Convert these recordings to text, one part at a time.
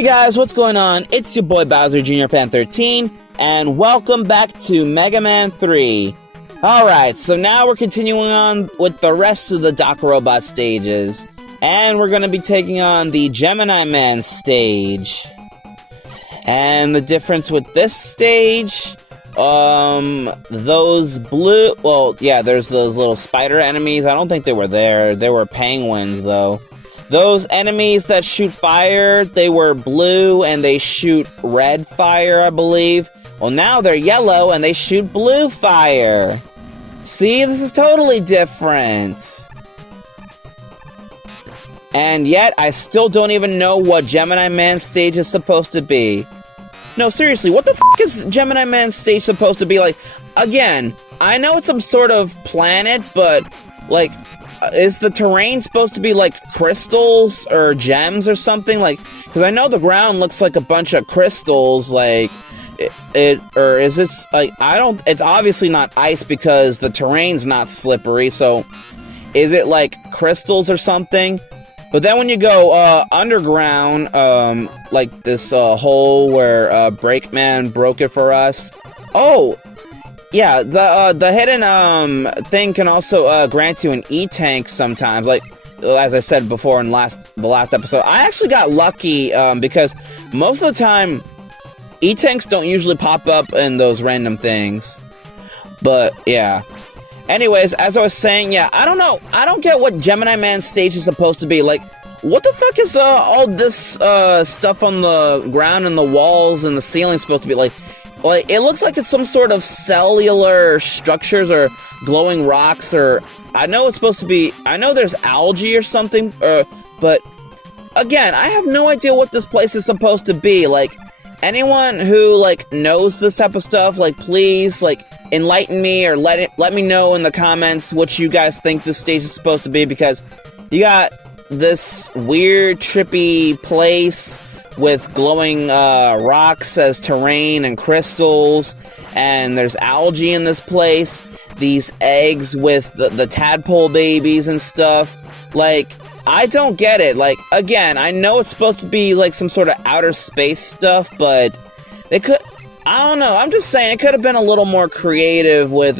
Hey guys, what's going on? It's your boy Bowser Jr. Fan 13, and welcome back to Mega Man 3. Alright, so now we're continuing on with the rest of the Doc Robot stages, and we're going to be taking on the Gemini Man stage. And the difference with this stage, those blue, well, yeah, there's those little spider enemies. I don't think they were there. They were penguins, though. Those enemies that shoot fire, they were blue and they shoot red fire, I believe. Well, now they're yellow and they shoot blue fire. See, this is totally different. And yet, I still don't even know what Gemini Man stage is supposed to be. No, seriously, what the f*** is Gemini Man stage supposed to be like? Again, I know it's some sort of planet, but, like, is the terrain supposed to be like crystals or gems or something? Like, because I know the ground looks like a bunch of crystals, like, or is this, like, it's obviously not ice because the terrain's not slippery, so is it like crystals or something? But then when you go underground, like this hole where Breakman broke it for us, oh, yeah, the hidden thing can also grant you an E-tank sometimes, like as I said before in the last episode. I actually got lucky because most of the time E-tanks don't usually pop up in those random things. But yeah. Anyways, as I was saying, yeah, I don't know. I don't get what Gemini Man stage is supposed to be. Like, what the fuck is all this stuff on the ground and the walls and the ceiling supposed to be like? Like, it looks like it's some sort of cellular structures or glowing rocks, or I know it's supposed to be, I know there's algae or something, but again, I have no idea what this place is supposed to be. Like, anyone who, like, knows this type of stuff, like, please, like, enlighten me or let me know in the comments what you guys think this stage is supposed to be, because you got this weird, trippy place with glowing rocks as terrain and crystals, and there's algae in this place, these eggs with the tadpole babies and stuff. Like, I don't get it. Like, again, I know it's supposed to be like some sort of outer space stuff, but it could, I don't know, I'm just saying, it could have been a little more creative with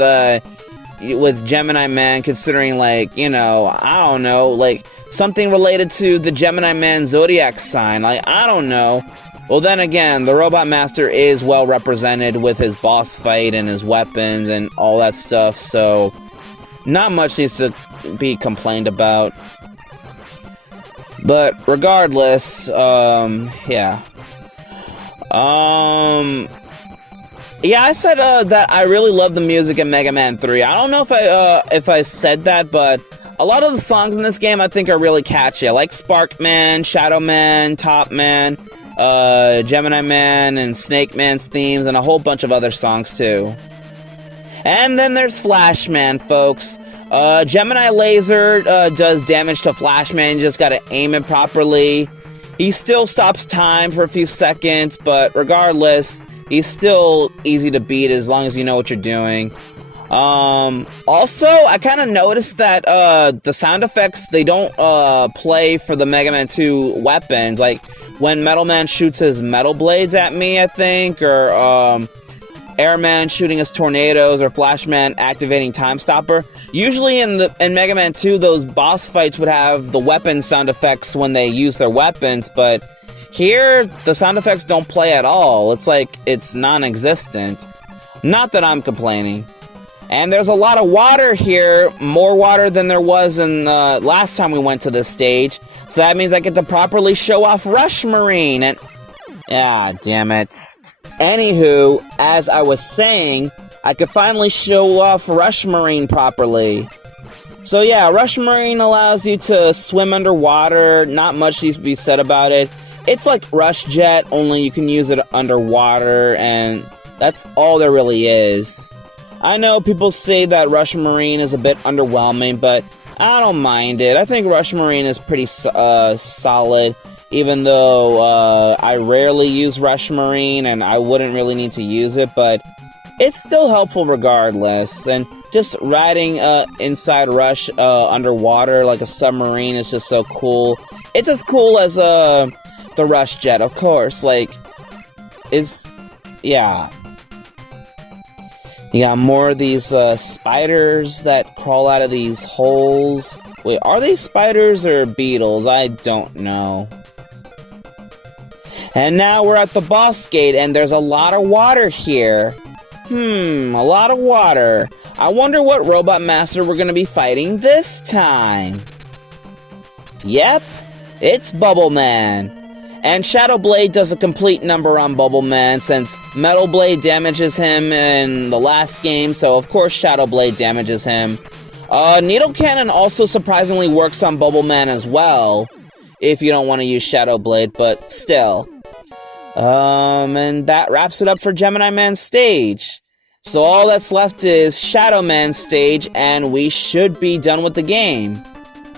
Gemini Man, considering, like, you know, I don't know, like, something related to the Gemini Man zodiac sign. Like, I don't know. Well, then again, the Robot Master is well represented with his boss fight and his weapons and all that stuff, so not much needs to be complained about. But regardless, yeah. Yeah, I said that I really love the music in Mega Man 3. I don't know if I said that, but a lot of the songs in this game I think are really catchy. I like Spark Man, Shadow Man, Top Man, Gemini Man, and Snake Man's themes, and a whole bunch of other songs too. And then there's Flash Man, folks. Gemini Laser does damage to Flash Man. You just gotta aim it properly. He still stops time for a few seconds, but regardless, he's still easy to beat as long as you know what you're doing. Also, I kind of noticed that, the sound effects, they don't, play for the Mega Man 2 weapons. Like, when Metal Man shoots his metal blades at me, I think, or, Airman shooting his tornadoes, or Flash Man activating Time Stopper. Usually in Mega Man 2, those boss fights would have the weapon sound effects when they use their weapons, but here, the sound effects don't play at all. It's like, it's non-existent. Not that I'm complaining. And there's a lot of water here, more water than there was in the last time we went to this stage. So that means I get to properly show off Rush Marine, and ah, damn it. Anywho, as I was saying, I could finally show off Rush Marine properly. So yeah, Rush Marine allows you to swim underwater. Not much needs to be said about it. It's like Rush Jet, only you can use it underwater, and that's all there really is. I know people say that Rush Marine is a bit underwhelming, but I don't mind it. I think Rush Marine is pretty solid, even though I rarely use Rush Marine and I wouldn't really need to use it, but it's still helpful regardless. And just riding inside Rush underwater like a submarine is just so cool. It's as cool as the the Rush Jet, of course. Like, yeah. You got more of these spiders that crawl out of these holes. Wait, are they spiders or beetles? I don't know. And now we're at the boss gate, and there's a lot of water here. A lot of water. I wonder what Robot Master we're gonna be fighting this time. Yep, it's Bubble Man. And Shadow Blade does a complete number on Bubble Man since Metal Blade damages him in the last game, so of course Shadow Blade damages him. Needle Cannon also surprisingly works on Bubble Man as well, if you don't want to use Shadow Blade, but still. And that wraps it up for Gemini Man stage. So all that's left is Shadow Man stage, and we should be done with the game.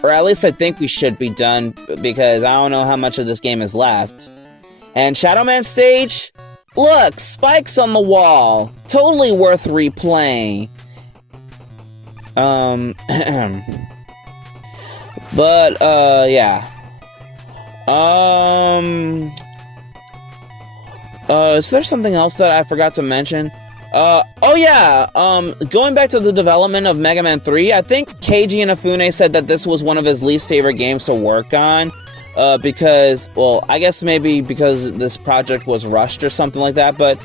Or at least I think we should be done, because I don't know how much of this game is left. And Shadow Man stage? Look, spikes on the wall. Totally worth replaying. But, yeah. Is there something else that I forgot to mention? Oh yeah, going back to the development of Mega Man 3, I think Keiji Inafune said that this was one of his least favorite games to work on, because, well, I guess maybe because this project was rushed or something like that, but,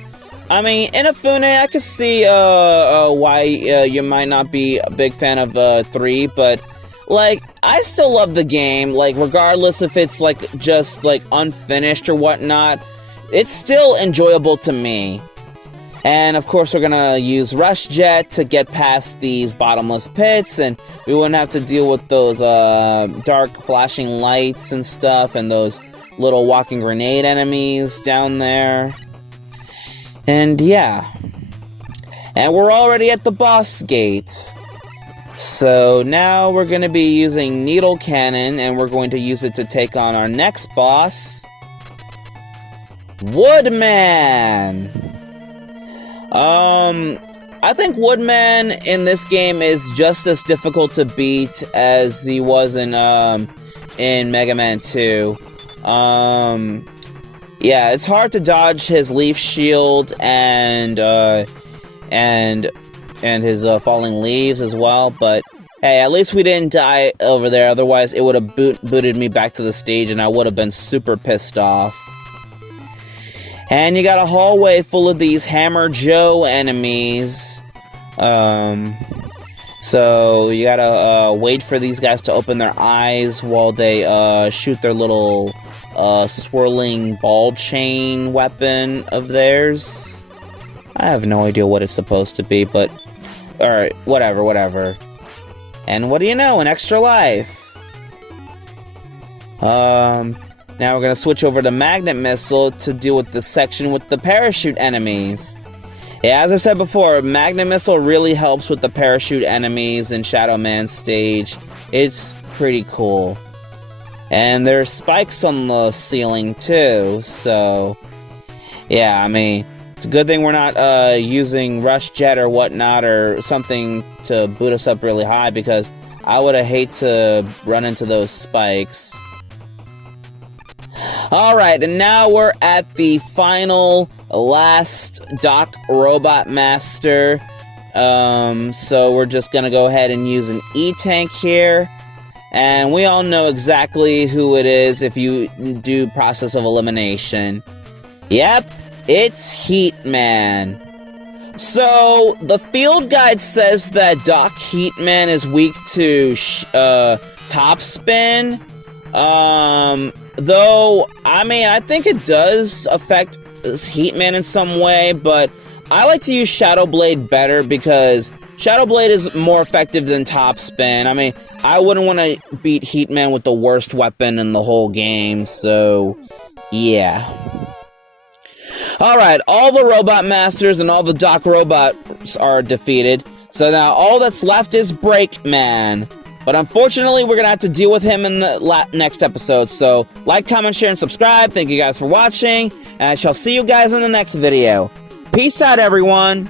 I mean, Inafune, I could see, why, you might not be a big fan of, 3, but, like, I still love the game, like, regardless if it's, like, just, like, unfinished or whatnot, it's still enjoyable to me. And of course we're gonna use Rush Jet to get past these bottomless pits, and we wouldn't have to deal with those dark flashing lights and stuff, and those little walking grenade enemies down there. And yeah. And we're already at the boss gate. So now we're gonna be using Needle Cannon, and we're going to use it to take on our next boss, Woodman! I think Woodman in this game is just as difficult to beat as he was in Mega Man 2. Yeah, it's hard to dodge his leaf shield and his falling leaves as well, but hey, at least we didn't die over there, otherwise it would have booted me back to the stage and I would have been super pissed off. And you got a hallway full of these Hammer Joe enemies. So you gotta wait for these guys to open their eyes while they shoot their little swirling ball chain weapon of theirs. I have no idea what it's supposed to be, but alright, whatever. And what do you know, an extra life. Now we're going to switch over to Magnet Missile to deal with the section with the parachute enemies. Yeah, as I said before, Magnet Missile really helps with the parachute enemies in Shadow Man stage. It's pretty cool. And there's spikes on the ceiling too, so yeah, I mean, it's a good thing we're not using Rush Jet or whatnot or something to boot us up really high, because I would have hated to run into those spikes. Alright, and now we're at the final, last Doc Robot Master. So we're just gonna go ahead and use an E-Tank here. And we all know exactly who it is if you do process of elimination. Yep, it's Heatman. So, the field guide says that Doc Heatman is weak to top spin. Though, I mean, I think it does affect Heatman in some way, but I like to use Shadow Blade better because Shadow Blade is more effective than Top Spin. I mean, I wouldn't want to beat Heatman with the worst weapon in the whole game, so yeah. Alright, all the Robot Masters and all the Doc Robots are defeated, so now all that's left is Breakman. But unfortunately, we're going to have to deal with him in the next episode. So, like, comment, share, and subscribe. Thank you guys for watching. And I shall see you guys in the next video. Peace out, everyone.